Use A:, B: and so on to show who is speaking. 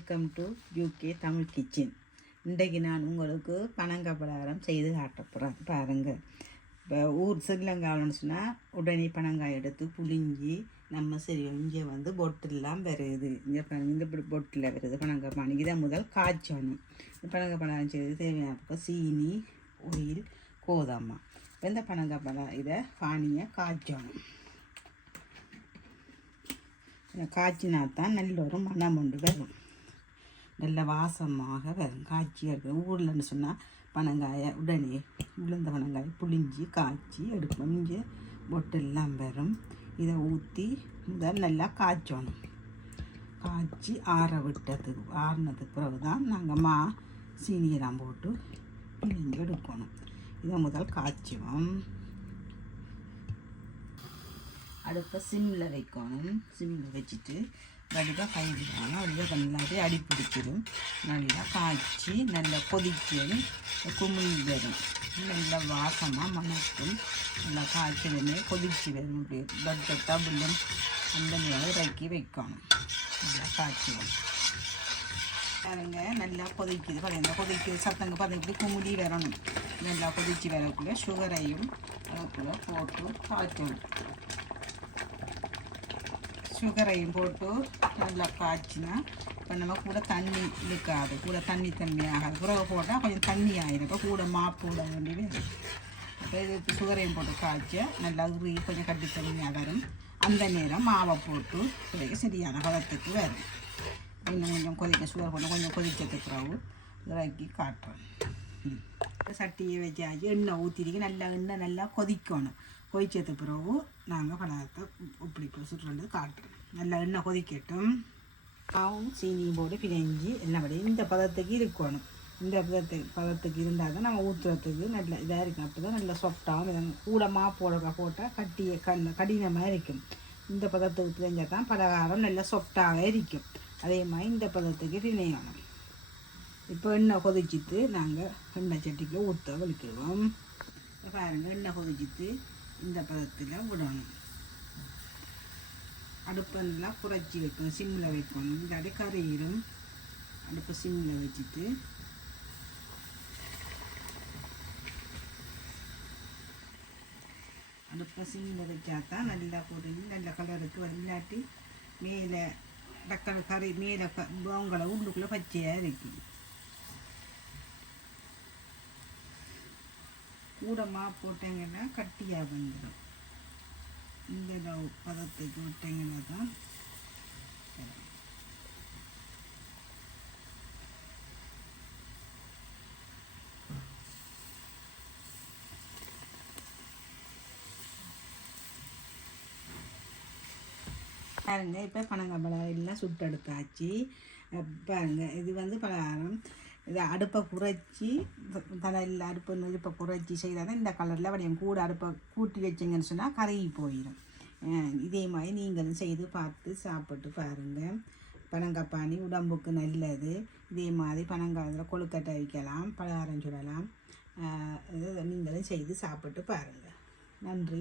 A: Welcome to UK Tamil kitchen இன்றைக்கு நான் உங்களுக்கு பனங்காய் செய்து காட்டப்போகிறேன் பாருங்கள் இப்போ ஊர் ஸ்ரீலங்காவில்னு சொன்னால் உடனே பனங்காய் எடுத்து புளிஞ்சி நம்ம சரி இங்கே வந்து பொட்டெல்லாம் வருது இங்கே இந்த பொட்டில் வருது பனங்காய் பானி. இதை முதல் காய்ச்சணும் இந்த பனங்காய் பலகாரம் செய்து தேவையான பக்கம் சீனி ஒயில் கோதாமா. இப்போ இந்த பனங்காய் பழம் இதை பானியை காய்ச்சணும். காய்ச்சினா தான் நல்ல ஒரு மனம் ஒன்று வரும் நல்ல வாசமாக வரும் காய்ச்சி ஊரில்னு சொன்னால் பனங்காயை உடனே உளுந்த பனங்காயை புளிஞ்சி காய்ச்சி எடுக்கணும் இங்கே பொட்டெல்லாம் வரும். இதை ஊற்றி முதல் நல்லா காய்ச்சணும். காய்ச்சி ஆற விட்டதுக்கு ஆறினதுக்கு பிறகு தான் நாங்கள் மா சீனியெல்லாம் போட்டு பிழிஞ்சு எடுக்கணும். இதை முதல் காய்ச்சுவோம். அடுப்பை சிம்மில் வைக்கணும். சிம்மில் வச்சுட்டு வடிவாக கை விடணும் வடிவாக நல்லாவே அடி பிடிச்சிடும் நல்லா காய்ச்சி நல்லா கொதிச்சு குமிழ் வரும். நல்லா வாசமாக மணக்கும். நல்லா காய்ச்சலுமே கொதிச்சு வரும். அப்படியே பட்டு டபுளும் அந்த நேரம் இறக்கி வைக்கணும். நல்லா காய்ச்சிடும் பாருங்க நல்லா கொதிக்குது. பாருங்க கொதிக்குது. சத்தங்க பாருங்க இப்படி குமுடி வரணும். நல்லா கொதிச்சு வரக்குள்ளே சுகரையும் அதுக்குள்ளே போட்டு காய்ச்சணும். சுகரையும் போட்டு நல்லா காய்ச்சினா இப்போ நம்ம கூட தண்ணி இழுக்காது கூட தண்ணி தண்ணி ஆகாது புறவை போட்டால் கொஞ்சம் தண்ணி ஆயிடும் இப்போ கூட மாப்பு விட வேண்டியது அப்போ இது சுகரையும் போட்டு காய்ச்ச நல்லா உருகி கொஞ்சம் கட்டி தண்ணியாக வரும் அந்த நேரம் மாவை போட்டு பிறகு சரியான பதத்துக்கு வரும் இன்னும் கொஞ்சம் கொதிக்க சுகர் போட்டு கொஞ்சம் கொதிச்சதுக்கு பிறகு இறக்கி காட்டுறேன் சட்டியை வச்சாச்சு எண்ணெய் ஊற்றிட்டு நல்லா எண்ணெய் நல்லா கொதிக்கணும் கொதிச்சது பிறகு நாங்கள் பலகாரத்தை இப்படி இப்போ சுற்றுறது காட்டுறோம் நல்லா எண்ணெய் கொதிக்கட்டும் மாவும் சீனியும் போட்டு பிணைஞ்சி என்னபடி இந்த பதத்துக்கு இருக்கணும் இந்த பதத்துக்கு பதத்துக்கு இருந்தால் தான் நம்ம ஊற்றுறதுக்கு நல்ல இதாக இருக்கும் அப்போ தான் நல்லா சொப்டாகவும் கூட மா மாப்போட போட்டால் கட்டிய கண் கடினமாக இருக்கும் இந்த பதத்துக்கு பிணைஞ்சால் தான் பலகாரம் நல்லா சொப்டாக இருக்கும் அதே மாதிரி இந்த பதத்துக்கு பிணையணும் இப்போ எண்ணெய் கொதிச்சிட்டு நாங்கள் எண்ணெய் சட்டிக்குள்ள ஊற்ற வலிக்கிறோம் பாருங்கள் எண்ணெய் கொதிச்சிட்டு இந்த பதத்தில் விடணும். அடுப்பை நல்லா குறைச்சி வைக்கணும் சிம்மில் வைக்கணும். இந்த அடி கரையிடும் அடுப்பை சிம்மில் வச்சுட்டு அடுப்பை சிம்மில் வச்சா தான் நல்லா பொருள் நல்ல கலருக்கு வரும். இல்லாட்டி மேலே டக்கல் கறி மேலே க போங்களை உள்ளுக்குள்ளே பச்சையாக இருக்குது ஊடமாக போட்டேங்கன்னா கட்டியாக வந்துடும் இந்த பதத்துக்கு விட்டீங்கன்னா தான் பாருங்க இப்போ பனங்காய் எல்லாம் சுட்டெடுத்தாச்சு. பாருங்க இது வந்து பலகாரம். இதை அடுப்பை குறைச்சி தலையில் அடுப்பு நெருப்பை குறைச்சி செய்தால் தான் இந்த கலரில் வடிவம். கூட அடுப்பை கூட்டி வச்சிங்கன்னு சொன்னால் கருகி போயிடும் இதே மாதிரி நீங்களும் செய்து பார்த்து சாப்பிட்டு பாருங்கள் பனங்காப்பாணி உடம்புக்கு நல்லது. இதே மாதிரி பனங்காயத்தில் கொழுக்கட்டை வைக்கலாம் பலகாரம் சுடலாம். இது நீங்களும் செய்து சாப்பிட்டு பாருங்கள் நன்றி.